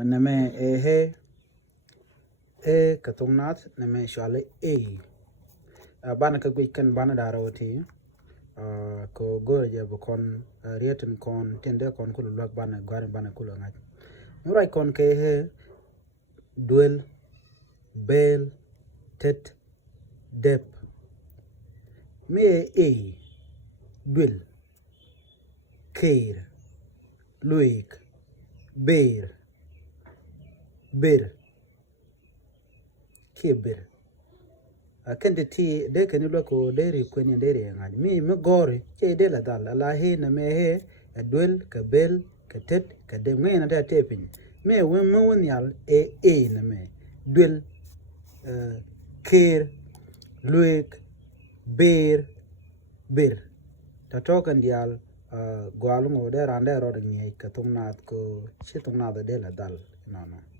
neme he katungnat neme shale bana ka gwikan bana darawati ko goje bu kon rieten kon tende kon kulu lak bana gwar bana kulu ngat murai kon ke he duel bel tet dep me duel keir luik ber keber akende ti de keni loko deri kweni deri ngani me gore che de la dal la he na me he duel ka bel ka tet ka de me na ta tepin me wen mo wen yal na me duel keir luik ber ta tokan dial gwalungo de rande ro de ngi ka tungnat ko chi tungnat de la dal no